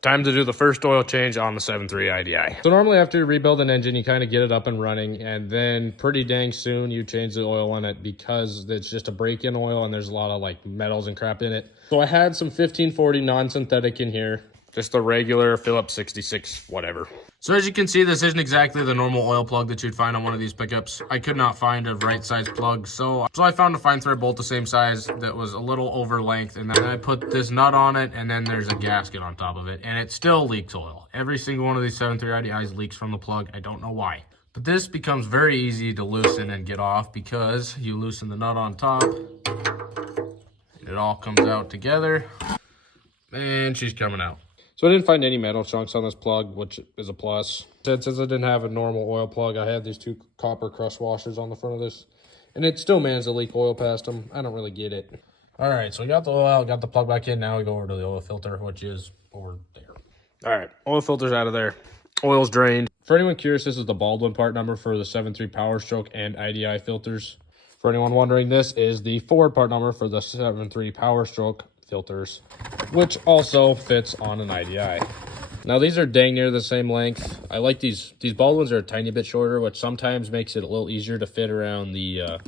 Time to do the first oil change on the 7.3 IDI. So normally after you rebuild an engine, you kind of get it up and running, and then pretty dang soon you change the oil on it because it's just a break-in oil and there's a lot of like metals and crap in it. So I had some 1540 non-synthetic in here. Just the regular Phillips 66, whatever. So as you can see, this isn't exactly the normal oil plug that you'd find on one of these pickups. I could not find a right size plug, so I found a fine thread bolt the same size that was a little over length, and then I put this nut on it, and then there's a gasket on top of it, and it still leaks oil. Every single one of these 7.3 IDIs leaks from the plug. I don't know why. But this becomes very easy to loosen and get off because you loosen the nut on top. It all comes out together, and she's coming out. So I didn't find any metal chunks on this plug, which is a plus. Since I didn't have a normal oil plug, I had these 2 copper crush washers on the front of this, and it still managed to leak oil past them. I don't really get it. All right, so we got the oil out, got the plug back in. Now we go over to the oil filter, which is over there. All right, oil filter's out of there. Oil's drained. For anyone curious, this is the Baldwin part number for the 7.3 Power Stroke and IDI filters. For anyone wondering, this is the Ford part number for the 7.3 Power Stroke filters, which also fits on an IDI. Now these are dang near the same length. I like these Baldwins are a tiny bit shorter, which sometimes makes it a little easier to fit around the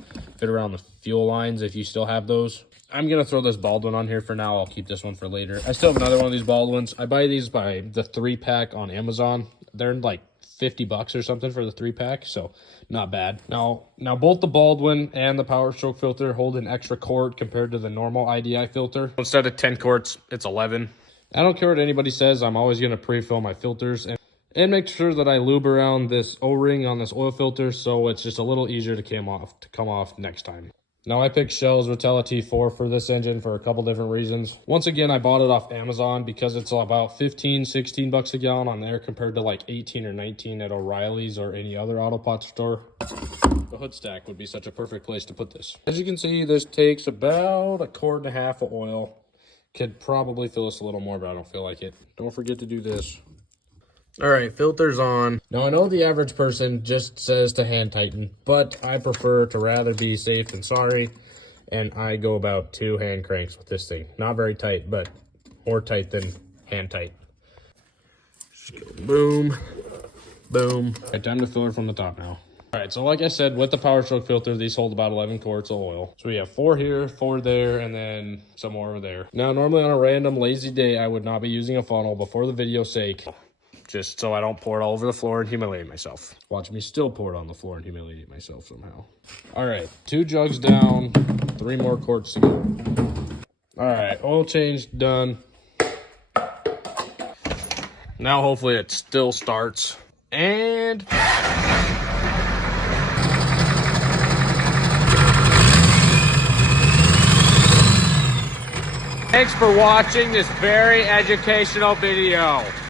fuel lines if you still have those. I'm gonna throw this Baldwin on here for now. I'll keep this one for later. I still have another one of these Baldwins. I buy these by the 3-pack on Amazon. They're like $50 or something for the 3-pack, so not bad. Now both the Baldwin and the Power Stroke filter hold an extra quart compared to the normal IDI filter. Instead of 10 quarts, it's 11. I don't care what anybody says. I'm always going to pre-fill my filters and make sure that I lube around this O-ring on this oil filter so it's just a little easier to come off next time. Now I picked Shell's Rotella T4 for this engine for a couple different reasons. Once again, I bought it off Amazon because it's about 15, 16 bucks a gallon on there compared to like 18 or 19 at O'Reilly's or any other auto pot store. The hood stack would be such a perfect place to put this. As you can see, this takes about 1.5 quarts of oil. Could probably fill us a little more, but I don't feel like it. Don't forget to do this. All right, filter's on. Now, I know the average person just says to hand tighten, but I prefer to rather be safe than sorry, and I go about 2 hand cranks with this thing. Not very tight, but more tight than hand tight. Just go boom, boom. Okay, time to fill her from the top now. All right, so like I said, with the Power Stroke filter, these hold about 11 quarts of oil. So we have 4 here, 4 there, and then some more over there. Now, normally on a random lazy day, I would not be using a funnel, but for the video's sake, just so I don't pour it all over the floor and humiliate myself. Watch me still pour it on the floor and humiliate myself somehow. All right, 2 jugs down, 3 more quarts to go. All right, oil change done. Now hopefully it still starts. And thanks for watching this very educational video.